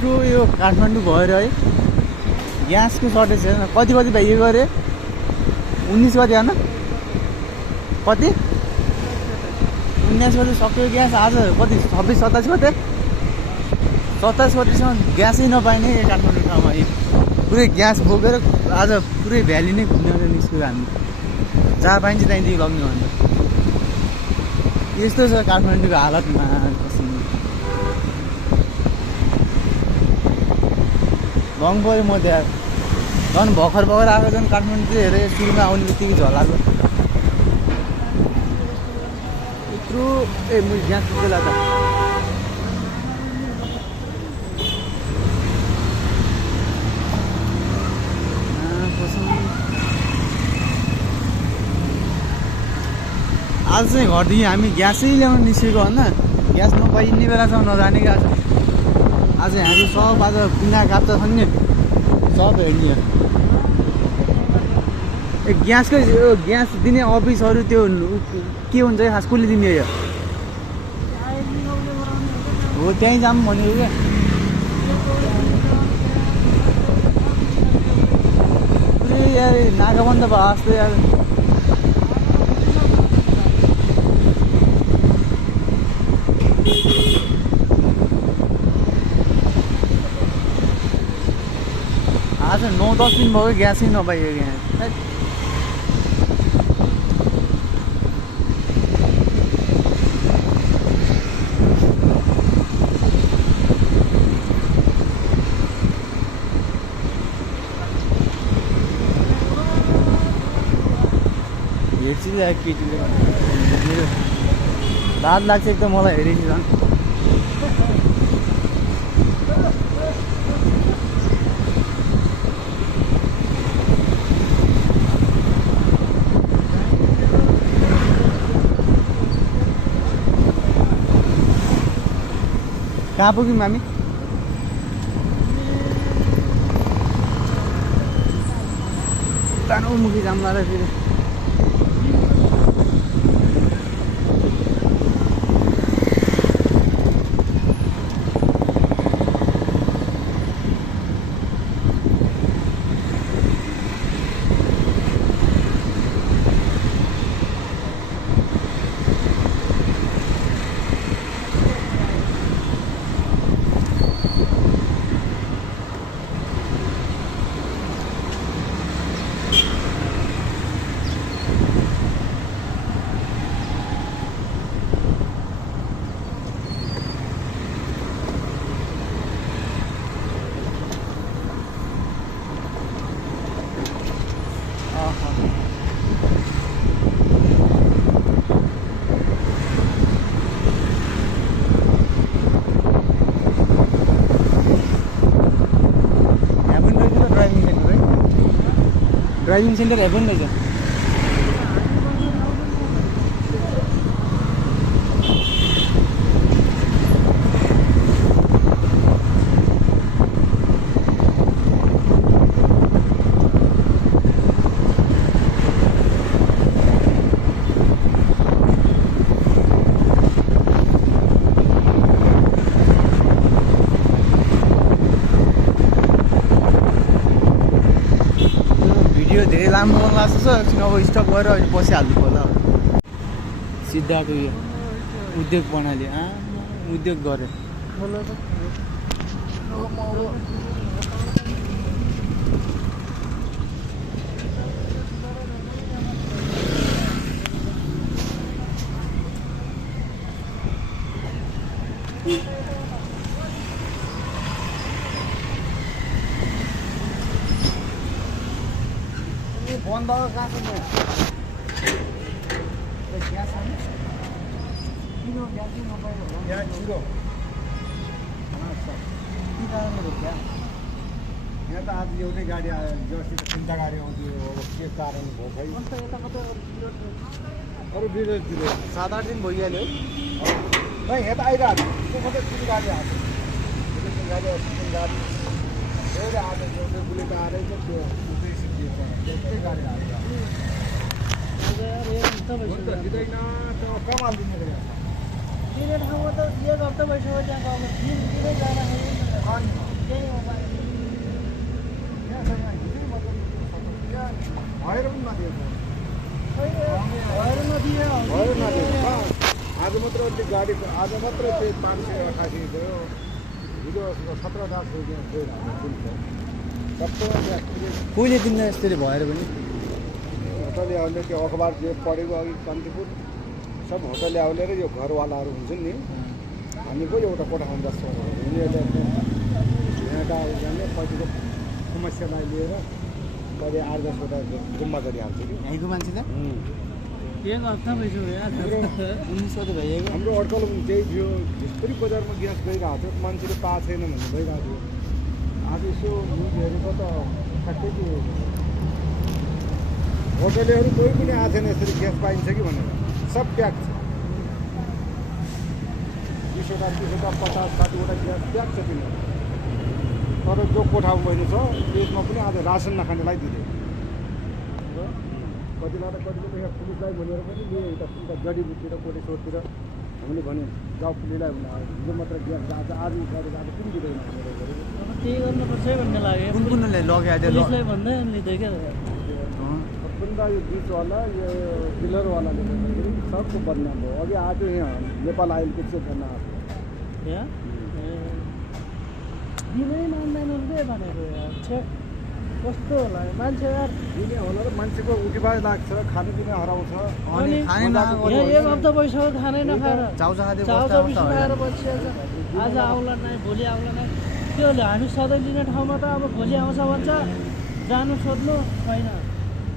यत्रो यो काठमाडौँ भएर है ग्यासको सर्टेज छैन। कति भाइ गरे 19 कति होइन कति 19 गते सक्यो ग्यास। आज कति 26 27 गते 27 गतेसम्म ग्यासै नपाइने काठमाडौँ ठाउँमा पुरै ग्यास बोकेर आज पुरै भ्याली नै घुम्ने निस्क्यो हामी। जहाँ पाइन्छ त्यहीँदेखि लग्ने भन्दा यस्तो छ काठमाडौँको हालतमा। भङ पऱ्यो म त्यहाँ झन् भर्खर आएको झन् काठमाडौँ चाहिँ हेरेँ सुरुमा आउने बित्तिकै झलाएको यत्रो मैले ग्यास पुग्ला त आज चाहिँ घरदेखि हामी ग्यासै ल्याउन निस्केको होइन। ग्यास नपाइने बेलासम्म नजाने क्या आज हामी सब आज पिना काप्चा छन् नि सब हेर्ने ग्यासकै ग्यास दिने अफिसहरू त्यो के हुन्छ खास कसले दिने यो हो त्यहीँ जाऊँ भनेको क्या। पुरै यार नाका बन्द भयो जस्तो यार। आज 9-10 दिन भयो ग्यासै नपाइयो यहाँ। हेर्छु केटीले मेरो रात लाग्छ एकदम मलाई हेरेपछि झन्। कहाँ पुग्यौँ हामी सानो मुखी जाम्ला र फेरि ड्राइभिङ सेन्टर हेभन रहेछ। धेरै लामो लाग्छ एकछिन अब स्टप गरेर अहिले बसिहाल्नु पर्ला। सिद्धाको यो उद्योग प्रणाली उद्योग गरे बन्द कहाँ छ ग्यास किन ग्यासै नपाएर होला जिरो के कारणले रोक्या यहाँ त आज एउटै गाडी आयो जर्सी त 3टा गाडी आउँथ्यो अब के कारण भयो खै अन्त यता कता अरू विरोध 7-8 दिन भइहाल्यो है यहाँ त आइरहेको त्यो मात्रै 3 गाडी आएको गाडी एउटा आएको एउटा बुलेट आएर त्यो त्यस्तै गाडी आएको दिँदैन कम हालिदिने दिने ठाउँमा त 1 हप्ता भइसक्यो त्यहाँ गाउँमा दिनै जाँदाखेरि गाडी आज मात्रै त्यही 588 गयो हिजो 17,000 रुपियाँ कहिले किन्दा यस्तरी भएर पनि होटल ल्याउने त्यो अखबार जे पढेको अघि कान्तिपुर सब होटल ल्याउने र यो घरवालाहरू हुन्छन् नि हामी पो एउटा कोठामा बस्छौँ उनीहरूले यहाँका जाने कतिको समस्यालाई लिएर कहिले 8-10वटा गुम्बा गरिहाल्छ कि यहीँको मान्छे त हाम्रो अड्कल त्यही थियो पुरै बजारमा ग्यास गइरहेको थियो मान्छेले पाएको छैन भन्ने भइरहेको थियो आज यसो न्युज हेरेको त ठ्याक्कै त्यो होटलेहरू कोही पनि आएको छैन यसरी ग्यास पाइन्छ कि भनेर सब प्याक छ 20वटा 30वटा 50-60वटा ग्यास प्याक छ तिनीहरू तर जो कोठामा बस्नु छ त्यसमा पनि आज रासन नखानेलाई दिँदै कतिलाई यहाँ पुलिसलाई भनेर पनि लियो उता जडीबुटीतिर कोटेश्वरतिर हामीले भन्यो जाऊ पुलिसलाई हिजो मात्र ग्यास आज गरेर आज पनि दिँदैन त्यही गर्नुपर्छ भन्ने लाग्यो कुन कुनले लग्यो पुलिसलाई भन्दै लिँदै क्या पुरा यो बिचवाला यो डिलरवालाले गर्दाखेरि सबको बदनाम भयो अघि आज यहाँ नेपाल आइलको चेक गर्न आएको दिनै मान्दैनन् के भनेको यार छेक कस्तो होला मान्छे यार दिने होला र मान्छेको उठिबाज लाग्छ खानेपिने हराउँछ अनि खाने यहाँ एक हप्ता भइसक्यो खानै नखाएर चाउचा खाँदै चाउचा खाएर बसिरहेछ आज आउला नै भोलि आउला नै के होला हामी सधैँ लिने ठाउँमा त अब भोलि आउँछ भन्छ जानु सोध्नु छैन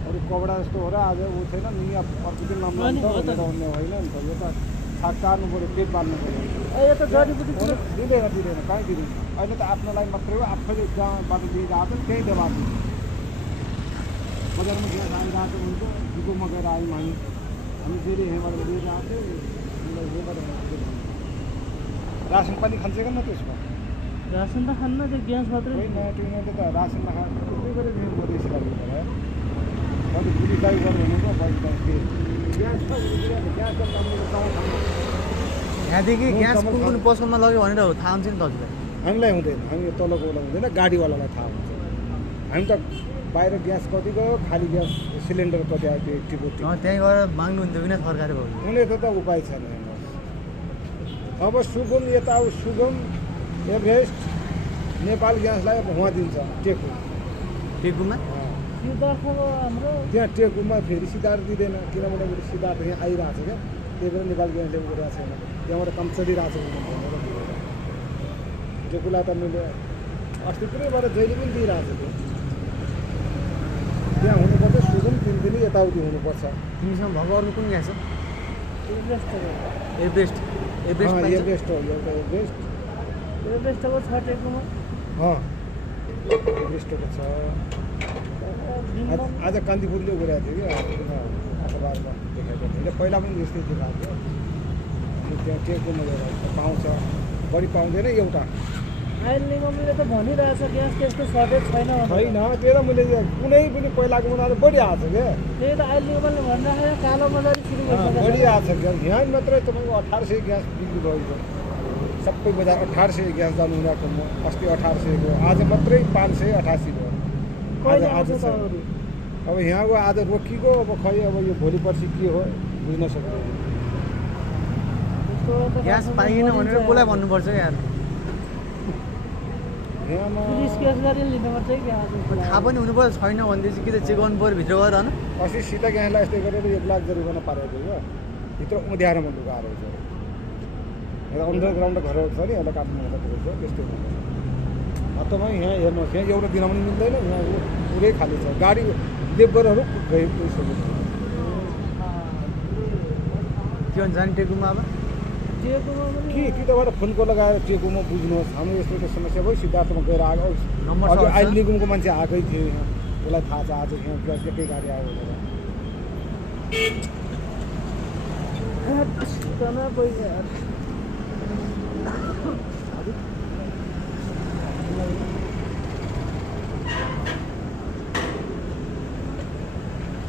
अरू कपडा जस्तो हो र आज ऊ छैन नि अर्को दिन नाम होइन नि त यो त छाक टार्नु पऱ्यो पेट पाल्नु पऱ्यो यो त जडीबुटी दिँदैन कहीँ दिँदैन अहिले त आफ्नो लागि मात्रै हो आफैले जहाँबाट लिएर आएको त्यही दबाब दिन्छ बजारमा ग्यास आइरहेको हुन्छ डिपोमा गएर आयौँ हामी फेरि यहाँबाट लिएर आएको रासन पानी खान्छ क्या न त्यसमा रासन त खान्न त्यो ग्यास मात्रै नयाँ ट्रेनरले त रासन नखाएको त्यसै गरेर मेरो मधेसी लाग्यो तर कति पुलिसलाई गर्नु हुनु ग्यास त राम्रो गाउँ ठाउँमा यहाँदेखि ग्यास कुन कुन पसलमा लग्यो भनेर थाहा हुन्छ नि दाजुलाई हामीलाई हुँदैन हामी तलकोवाला हुँदैन गाडीवालालाई थाहा हुन्छ हामी त बाहिर ग्यास कति गयो खाली ग्यास सिलिन्डर कति आयो त्यो टिपोटी त्यहीँ गएर माग्नुहुन्थ्यो कि न सरकारी भाउ उनीहरूको त उपाय छैन अब सुगम यता सुगम एभरेस्ट नेपाल ग्यासलाई अब उहाँ दिन्छ टेकुमा हाम्रो त्यहाँ टेकुमा फेरि सिधार दिँदैन किनभने सिधार यहाँ आइरहेको छ क्या त्यही भएर नेपाल ग्यासले उठेको छैन त्यहाँबाट काम चलिरहेको छ टेकुलाई त मैले अस्ति पुरैबाट जहिले पनि दिइरहेको छु त्यहाँ हुनुपर्छ सुगम 3 दिन यताउति हुनुपर्छ तिमीसँग भएको अरू कुन ग्यास छ एभरेस्ट हो एभरेस्ट हो एउटा एभरेस्टको छ टेकुमा एभरेस्टको छ आज कान्तिपुरले गइरहेको थियो कि अखबारमा देखाएको थियो पहिला पनि त्यस्तै देखाएको थियो अनि त्यहाँ टेकुमा गएर पाउँछ बढी पाउँदैन एउटा आइल निगमले त भनिरहेछ ग्यास त्यस्तो सर्टेज छैन छैन त्यही त मैले कुनै पनि पहिलाको मुनाले बढी आएको छ क्या त्यही त आइल निगमले भनिरहेको कालो बजारी सुरु भइसक्यो बढी आएको छ ग्यास यहाँ मात्रै तपाईँको 1800 ग्यास बिक्री भएको सबै बजार 1800 ग्यास जानु उनीहरूको अस्ति 1800 को आज मात्रै 588 भयो आज अब यहाँको आज रोकिएको अब खै अब यो भोलि पर्सि के हो बुझ्न सक्दैन ग्यास पाइएन भनेर कसलाई भन्नुपर्छ यार पुलिस केस गरेर लिनुपर्छ कि थाहा पनि हुनु पर्यो छैन भनेदेखि कि त चेक गर्नु पऱ्यो भित्र गएर होइन अस्ति सीता ग्यासलाई यस्तै गरेर 1 लाख जरिवाना पारेको थियो भित्र उध्यारोमा लुगाएर छ एउटा अन्डरग्राउन्ड घरहरू छ नि यसलाई काट्नु पर्छ त्यस्तै वास्तवमा यहाँ हेर्नुहोस् यहाँ एउटा दिन पनि मिल्दैन यहाँ पुरै खाली छ गाडी लेबरहरू गइसकेको छ के भन्छ जाने टेकुमा अब कि तबाट फोनको लगाएर टेकुमा बुझ्नुहोस् हाम्रो यस्तो एउटा समस्या भयो सिद्धार्थमा गएर आएको अझ अहिले निगमको मान्छे आएकै थियो यहाँ उसलाई थाहा छ आज यहाँ एकै गाडी आयो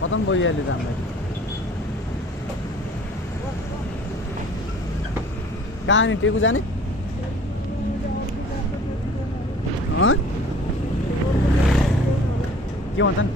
खतम भइहाल्यो त हामीलाई कहाँ नि टेकु जाने के भन्छन्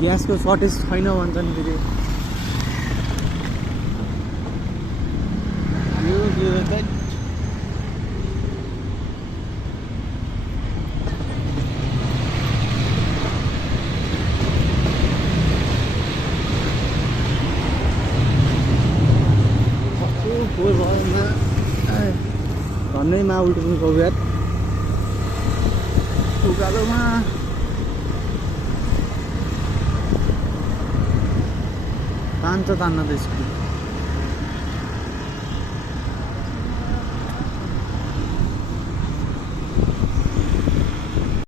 ग्यासको सर्टेज छैन भन्छन् फेरि यो चाहिँ धन्दैमा उल्टो पनि कौयात उकालोमा तान्छ तान्न त स्कुटी